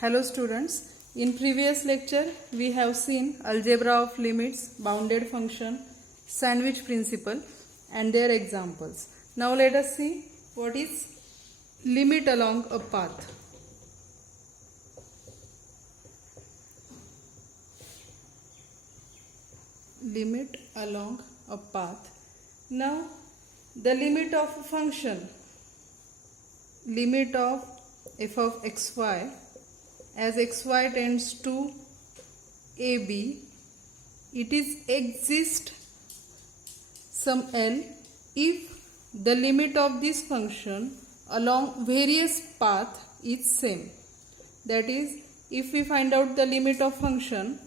Hello students, in previous lecture we have seen algebra of limits, bounded function, sandwich principle and their examples. Now let us see what is limit along a path. Limit along a path. Now the limit of a function, limit of f of xy as xy tends to ab, it is exist some L if the limit of this function along various path is same. That is, if we find out the limit of function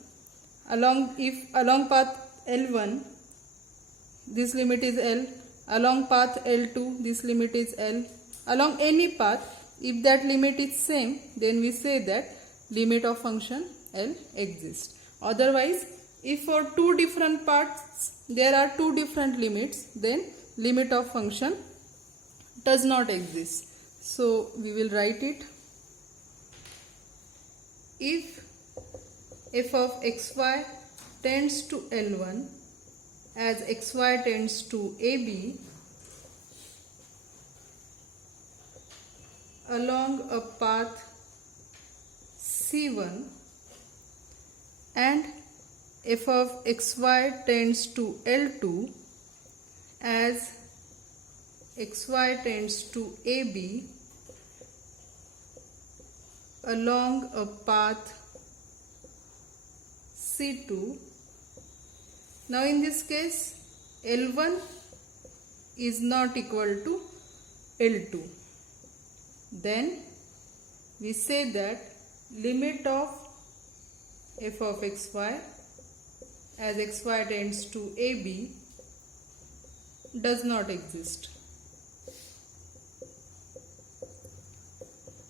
along path L1 this limit is L, along path L2 this limit is L, along any path if that limit is same, then we say that limit of function L exists. Otherwise, if for two different paths there are two different limits, then limit of function does not exist. So we will write it. If f of xy tends to L1 as xy tends to AB along a path C1 and f of xy tends to L2 as xy tends to AB along a path C2. Now in this case L1 is not equal to L2. Then we say that limit of f of xy as xy tends to AB does not exist.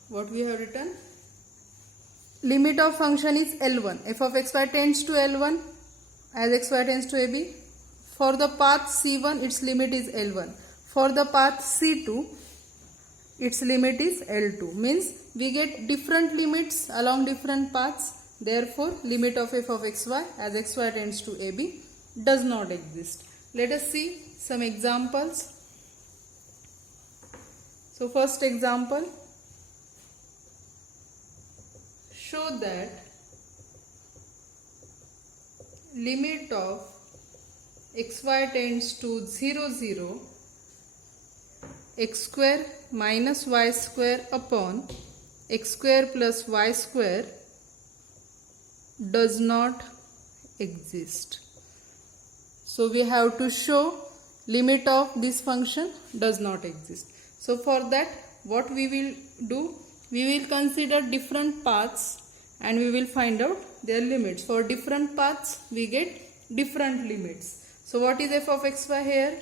What we have written? Limit of function is L1. f of xy tends to L1 as xy tends to AB. For the path C1 its limit is L1. For the path C2 its limit is L2. Means we get different limits along different paths. Therefore limit of f of xy as xy tends to AB does not exist. Let us see some examples. So first example, show that limit of xy tends to 0, 0 x square minus y square upon x square plus y square does not exist. So we have to show limit of this function does not exist. So for that what we will do, we will consider different paths and we will find out their limits. For different paths we get different limits. So what is f of xy here?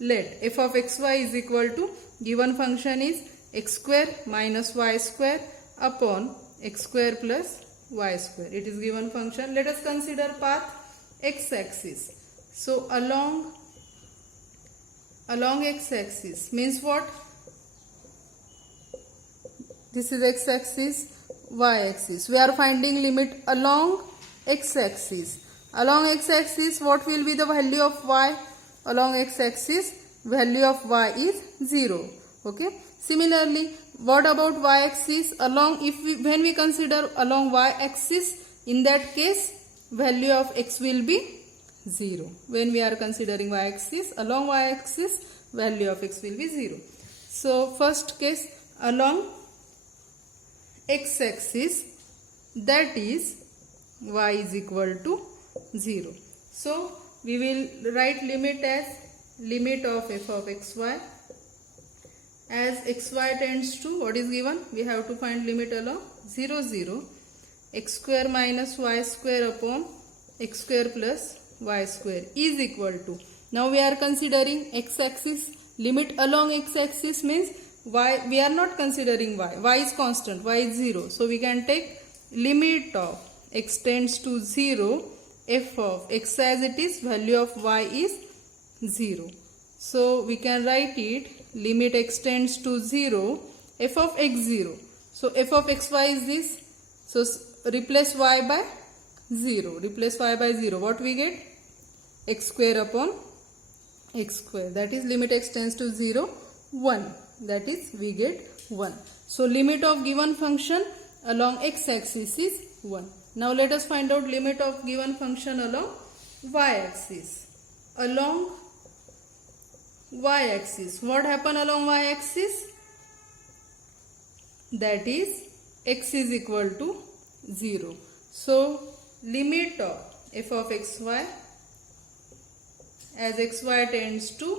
Let f of xy is equal to, given function is x square minus y square upon x square plus y square. It is given function. Let us consider path x axis. So along x axis means what? This is x axis, y axis. We are finding limit along x axis. Along x axis what will be the value of y? Along x axis value of y is 0. Okay. Similarly, what about y axis? When we consider along y axis, in that case value of x will be 0. When we are considering y axis, along y axis value of x will be 0. So first case along x axis, that is y is equal to 0. So we will write limit as limit of f of xy as xy tends to, what is given? We have to find limit along 0, 0 x square minus y square upon x square plus y square is equal to, now we are considering x axis, limit along x axis means y, we are not considering y is constant, y is 0. So we can take limit of x tends to 0, f of x as it is, value of y is 0. So we can write it limit x tends to 0 f of x0. So f of xy is this, So replace y by 0. Replace y by 0. What we get? X square upon x square. That is limit x tends to 0, 1. That is we get 1. So limit of given function along x-axis is 1. Now let us find out limit of given function along y-axis. Along y-axis. What happen along y-axis? That is x is equal to 0. So limit of f of xy as xy tends to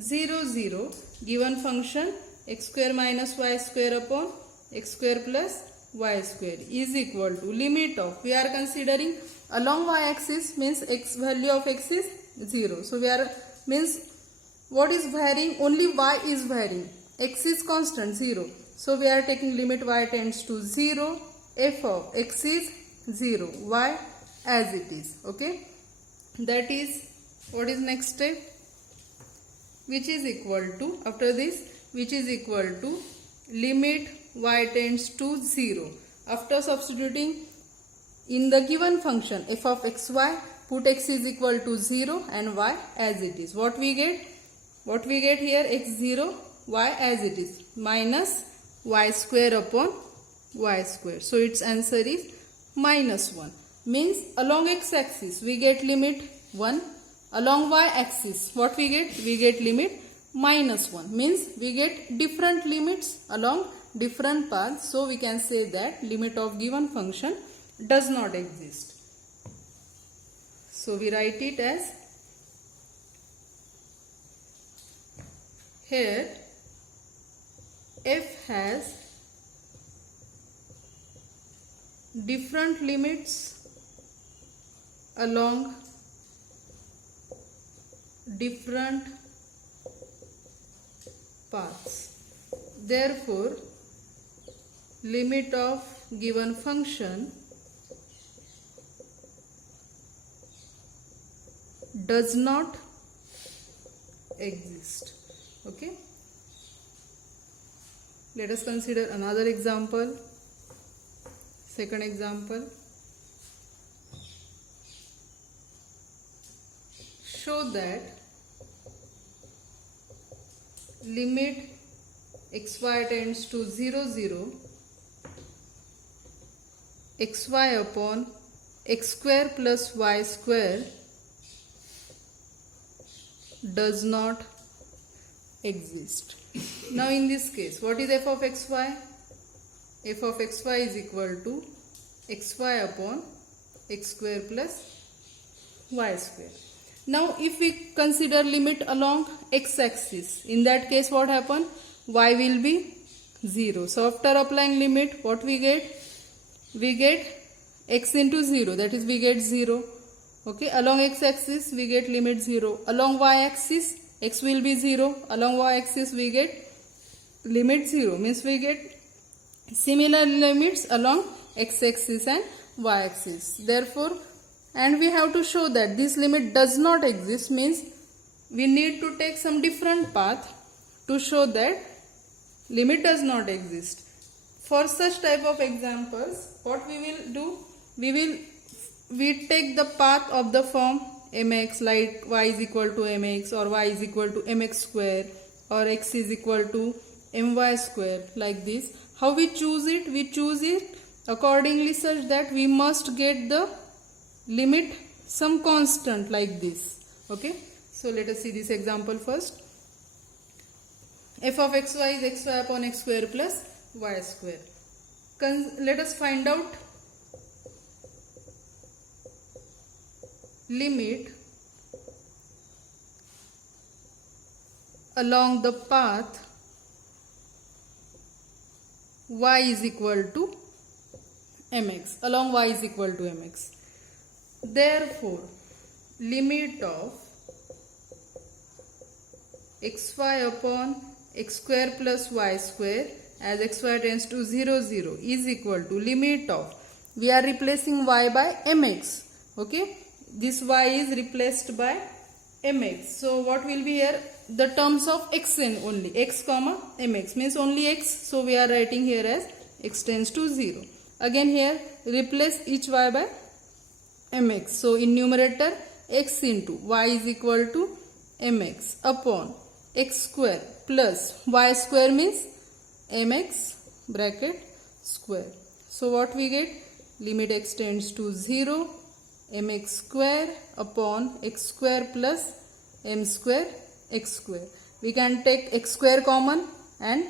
0, 0, given function x square minus y square upon x square plus y square is equal to limit of, we are considering along y axis means x value of x is 0. So we are means what is varying? Only y is varying. X is constant 0. So we are taking limit y tends to 0, f of x is 0, y as it is. Okay. That is what is next step? Which is equal to, after this, which is equal to limit y tends to 0. After substituting in the given function f of xy, put x is equal to 0 and y as it is. What we get? What we get here? x0, y as it is, minus y square upon y square. So its answer is minus 1. Means along x-axis we get limit 1. Along y-axis what we get? We get limit minus 1. Means we get different limits along different paths. So we can say that limit of given function does not exist. So we write it as, here f has different limits along different paths. Therefore, limit of given function does not exist. Okay. Let us consider another example. Second example. Show that limit xy tends to 0, 0, xy upon x square plus y square does not exist. Now in this case, what is f of xy? F of xy is equal to xy upon x square plus y square. Now if we consider limit along x-axis, in that case what happen? Y will be 0. So after applying limit, what we get? We get x into 0, that is we get 0. Okay, along x-axis we get limit 0. Along y-axis x will be 0. Along y-axis we get limit 0. Means we get similar limits along x-axis and y-axis. Therefore, and we have to show that this limit does not exist, means we need to take some different path to show that limit does not exist. For such type of examples, what we will do? We take the path of the form mx, like y is equal to mx or y is equal to mx square or x is equal to my square, like this. How we choose it? We choose it accordingly such that we must get the limit some constant like this. Okay, so let us see this example first. F of xy is xy upon x square plus y square. Let us find out limit along the path y is equal to mx. Along y is equal to mx. Therefore, limit of xy upon x square plus y square as xy tends to 0, 0 is equal to limit of, we are replacing y by mx. Okay, this y is replaced by mx. So what will be here? The terms of xn only, x comma mx means only x. So we are writing here as x tends to 0. Again here replace each y by mx. So in numerator x into y is equal to mx upon x square plus y square means mx bracket square. So what we get? Limit x tends to 0, mx square upon x square plus m square x square. We can take x square common and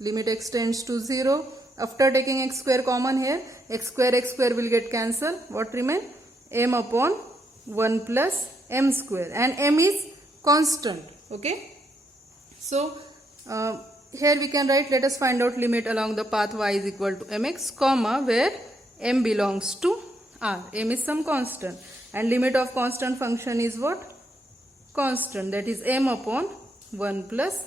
limit x tends to 0. After taking x square common here, x square will get cancelled. What remain? M upon 1 plus m square, and m is constant. Okay. So here we can write, let us find out limit along the path y is equal to mx, comma, where m belongs to r. M is some constant, and limit of constant function is what? Constant, that is m upon 1 plus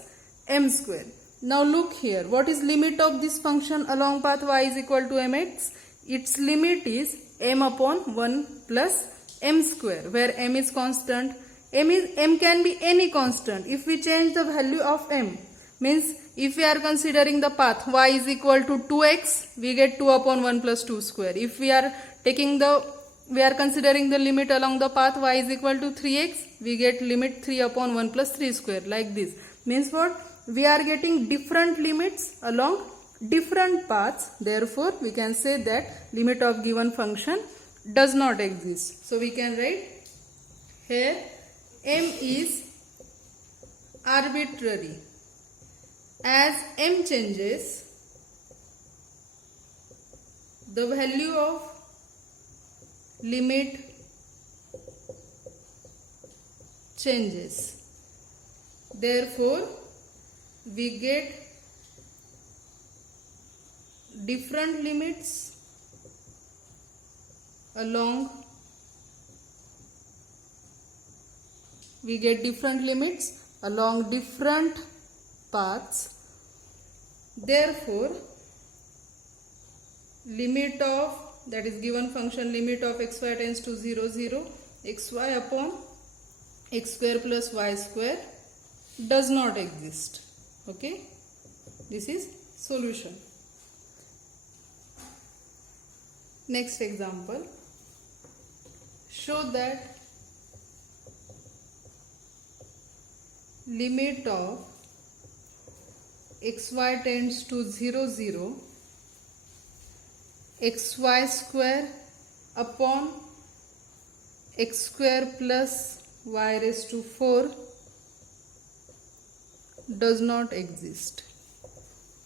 m square. Now look here, what is limit of this function along path y is equal to mx? Its limit is m upon 1 plus m square, where m is constant. M can be any constant. If we change the value of m, means if we are considering the path y is equal to 2x, we get 2 upon 1 plus 2 square. If we are considering the limit along the path y is equal to 3x, we get limit 3 upon 1 plus 3 square, like this. Means what? We are getting different limits along different paths. Therefore, we can say that limit of given function does not exist. So we can write here m is arbitrary. As m changes, the value of limit changes. Therefore, we get different limits along different paths. Therefore, limit of, that is given function, limit of xy tends to 0, 0, xy upon x square plus y square does not exist. Okay, this is solution. Next example, show that limit of xy tends to 0, 0, xy square upon x square plus y raised to 4 does not exist.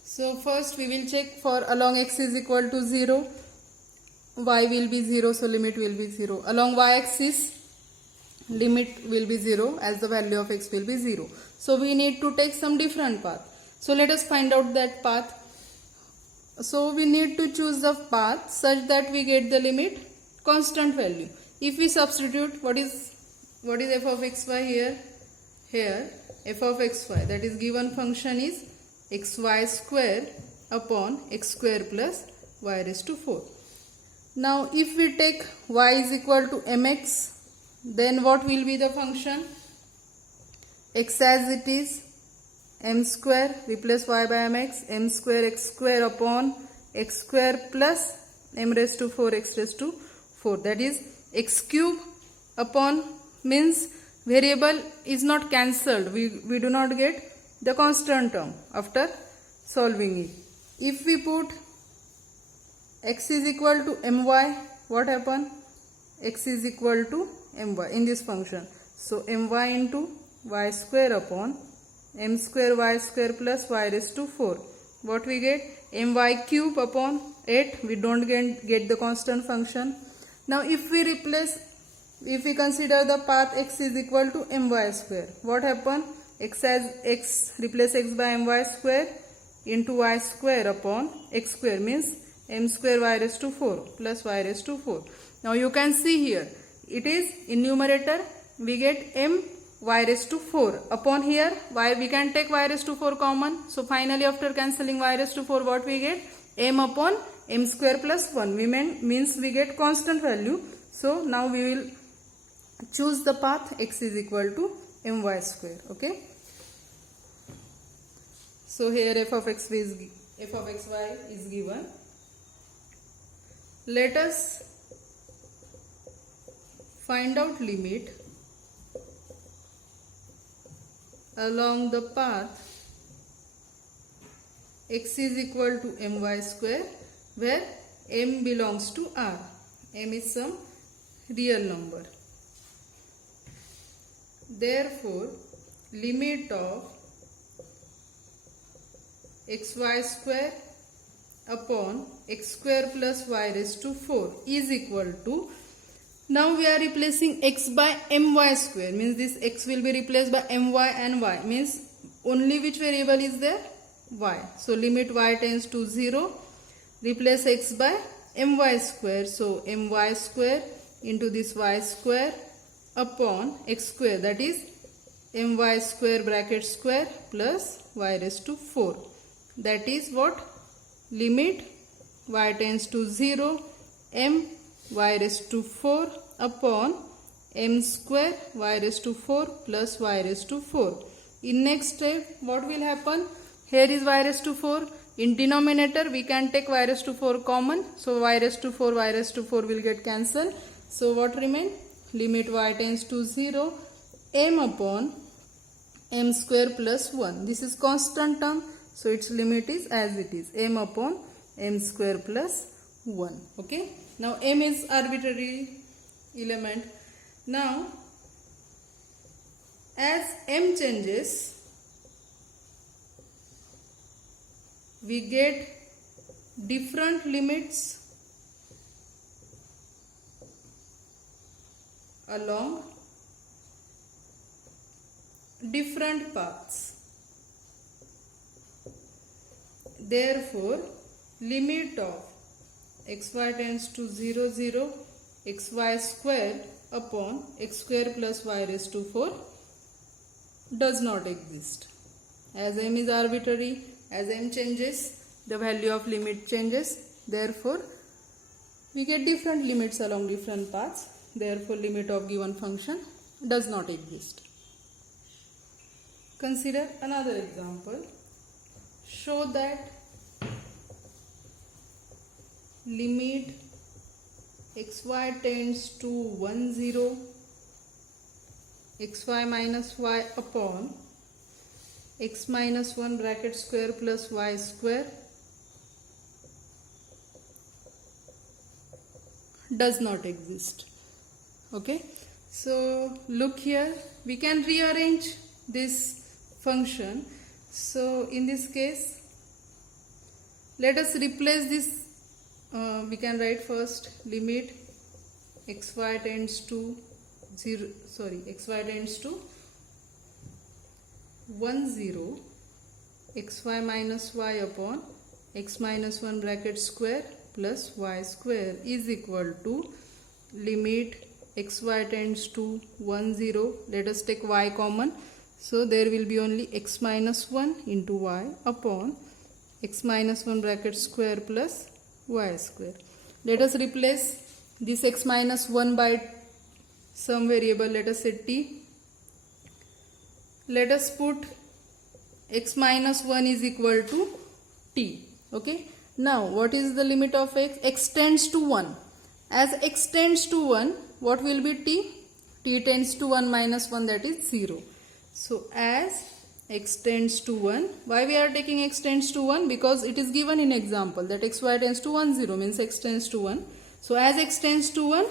So first we will check for along x is equal to 0, y will be 0, so limit will be 0. Along y axis, limit will be 0 as the value of x will be 0. So we need to take some different path. So let us find out that path. So we need to choose the path such that we get the limit constant value. If we substitute, what is f of xy here? Here f of xy, that is given function is xy square upon x square plus y raised to 4. Now if we take y is equal to mx, then what will be the function? X as it is, m square, replace y by mx, m square x square upon x square plus m raised to 4 x raised to 4, that is x cube upon, means variable is not cancelled, we do not get the constant term after solving it. If we put x is equal to my, what happen? X is equal to my in this function. So my into y square upon m square y square plus y raised to 4. What we get? My cube upon 8. We don't get the constant function. Now if we consider the path x is equal to my square, what happen? X as x, replace x by my square into y square upon x square, means m square y raised to 4 plus y raised to 4. Now you can see here, it is in numerator we get m y raised to 4 upon here y, we can take y raised to 4 common. So finally after cancelling y raised to 4, what we get? M upon m square plus 1, means we get constant value. So now we will choose the path x is equal to my square. Okay, so here f of x is f of xy is given. Let us find out limit along the path x is equal to my square, where m belongs to R. M is some real number. Therefore, limit of xy square upon x square plus y raised to 4 is equal to, now we are replacing x by my square, means this x will be replaced by my and y, means only which variable is there? Y. So limit y tends to 0, replace x by my square, so my square into this y square upon x square, that is my square bracket square plus y raised to 4. That is what? Limit y tends to 0, m y raised to 4 upon m square y raised to 4 plus y raised to 4. In next step, what will happen? Here is y raised to 4. In denominator, we can take y raised to 4 common. So y raised to 4, y raised to 4 will get cancelled. So what remain? Limit y tends to 0, m upon m square plus 1. This is constant term. So its limit is as it is, m upon m square plus 1. Okay. Now m is arbitrary element. Now as m changes, we get different limits along different paths. Therefore, limit of xy tends to 0, 0, xy square upon x square plus y raised to 4 does not exist. As m is arbitrary, as m changes, the value of limit changes. Therefore, we get different limits along different paths. Therefore, limit of given function does not exist. Consider another example. Show that limit xy tends to 1, 0, xy minus y upon x minus 1 bracket square plus y square does not exist. Okay, so look here, we can rearrange this function. So in this case, let us replace this. We can write first limit xy tends to 0, sorry, xy tends to 1, 0, xy minus y upon x minus 1 bracket square plus y square is equal to limit xy tends to 1, 0. Let us take y common. So there will be only x minus 1 into y upon x minus 1 bracket square plus y square. Let us replace this x minus 1 by some variable, let us say t. Let us put x minus 1 is equal to t. Okay. Now what is the limit of x? X tends to 1. As x tends to 1, what will be t? T tends to 1 minus 1, that is 0. So as x tends to 1, why we are taking x tends to 1? Because it is given in example that xy tends to 1, 0 means x tends to 1. So as x tends to 1,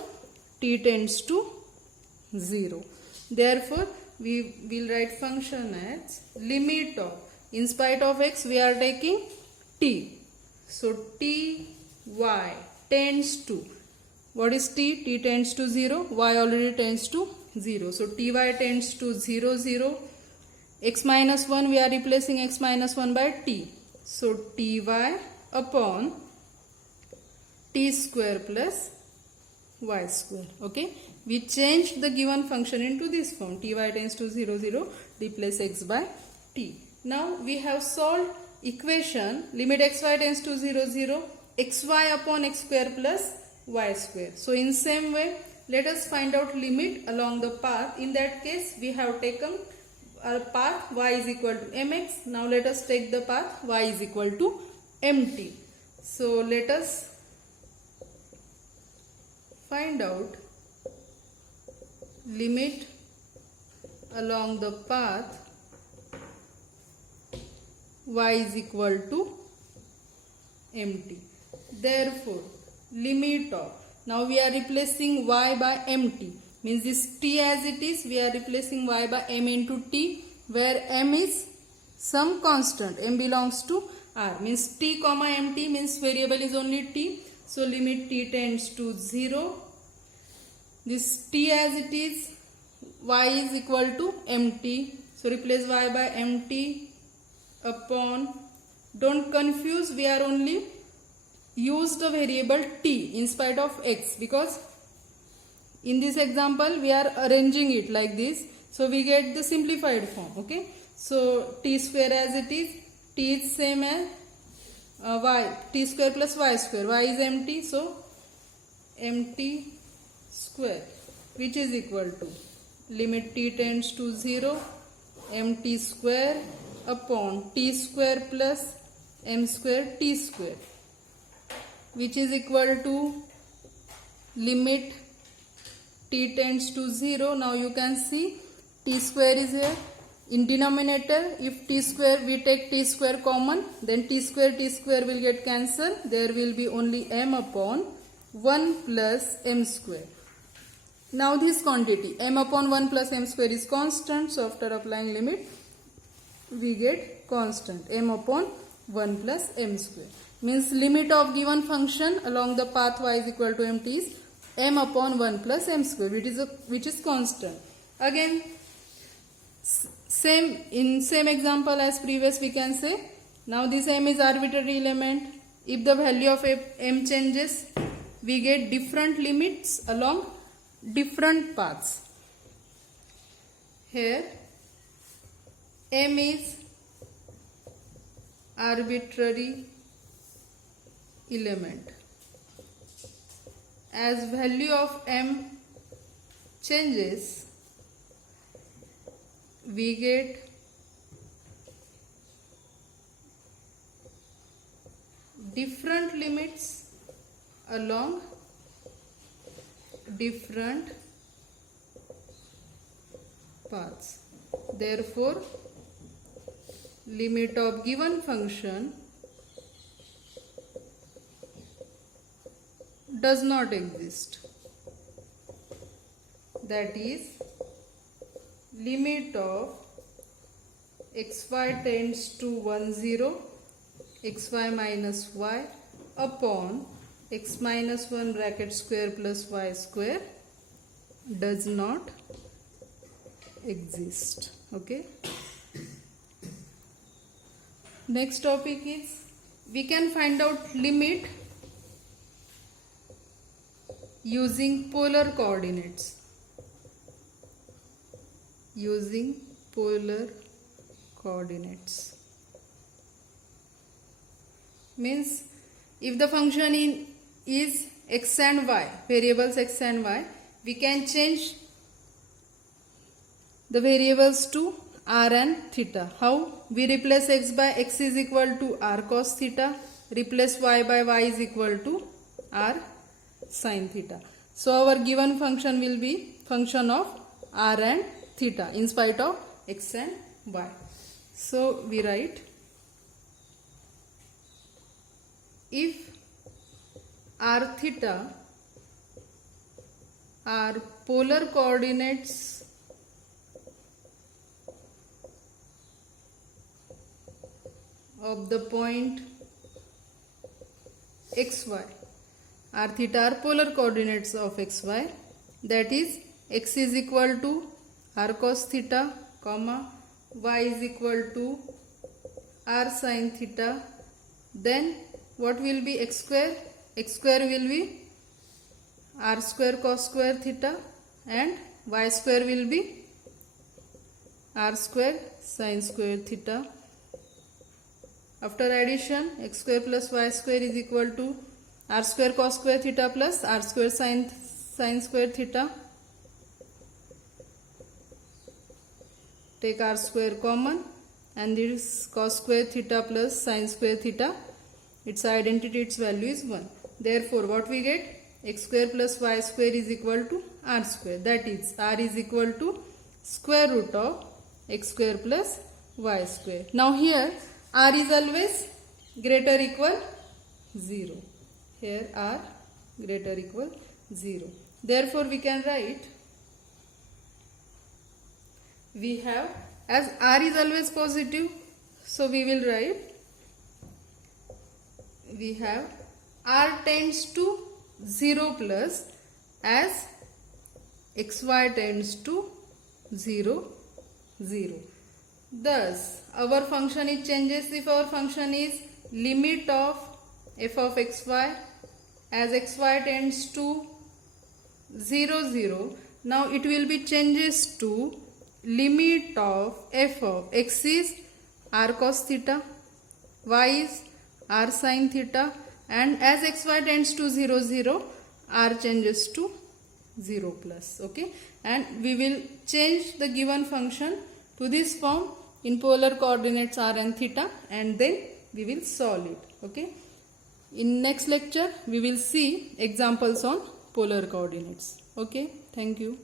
t tends to 0. Therefore, we will write function as limit of, in spite of x we are taking t. So t y tends to, what is t? T tends to 0, y already tends to 0. So ty tends to 0, 0. X minus 1, we are replacing x minus 1 by t. So ty upon t square plus y square. Okay. We changed the given function into this form. Ty tends to 0, 0. Replace x by t. Now we have solved equation limit xy tends to 0, 0. xy upon x square plus y square. So in same way, let us find out limit along the path. In that case, we have taken a path y is equal to mx. Now let us take the path y is equal to empty. So let us find out limit along the path y is equal to empty. Therefore, limit of, now we are replacing y by empty, means this t as it is, we are replacing y by m into t, where m is some constant, m belongs to r, means t comma empty means variable is only t. So limit t tends to 0. This t as it is, y is equal to empty. So replace y by empty upon, don't confuse, we are only used the variable t in spite of x, because in this example we are arranging it like this, so we get the simplified form. Okay, so t square as it is, t is same as y, t square plus y square, y is empty, so empty square, which is equal to limit t tends to 0, mt square upon t square plus m square t square, which is equal to limit t tends to 0. Now you can see t square is here in denominator. If t square, we take t square common, then t square will get cancelled. There will be only m upon 1 plus m square. Now this quantity m upon 1 plus m square is constant, so after applying limit we get constant m upon 1 plus m square. Means limit of given function along the path y is equal to mt is m upon 1 plus m square, which is constant. Again, same example as previous, we can say now this m is arbitrary element. If the value of m changes, we get different limits along different paths. Here m is arbitrary element. As value of m changes, we get different limits along different paths. Therefore, limit of given function does not exist. That is, limit of xy tends to 1 0, xy minus y upon x minus 1 bracket square plus y square does not exist. Okay. Next topic is, we can find out limit using polar coordinates. Using polar coordinates means if the function is x and y, variables x and y, we can change the variables to r and theta. How? We replace x by x is equal to r cos theta, replace y by y is equal to r sin theta. So our given function will be function of r and theta in spite of x and y. So we write, if r theta are polar coordinates of the point xy, r theta are polar coordinates of xy, that is x is equal to r cos theta, comma y is equal to r sin theta, then what will be x square? X square will be r square cos square theta and y square will be r square sin square theta. After addition, x square plus y square is equal to r square cos square theta plus r square sin square theta. Take r square common and this cos square theta plus sin square theta its identity, its value is 1. Therefore what we get? X square plus y square is equal to r square. That is r is equal to square root of x square plus y square. Now here r is always greater equal 0. Here r greater equal 0. Therefore we can write, we have, as r is always positive, so we will write, we have r tends to 0 plus as xy tends to 0, 0. Thus our function is changes if our function is limit of f of xy as xy tends to 0, 0. Now it will be changes to limit of f of x is r cos theta, y is r sin theta, and as xy tends to 0, 0, r changes to 0 plus. Okay, and we will change the given function to this form in polar coordinates r and theta, and then we will solve it. Okay, in next lecture we will see examples on polar coordinates. Okay, thank you.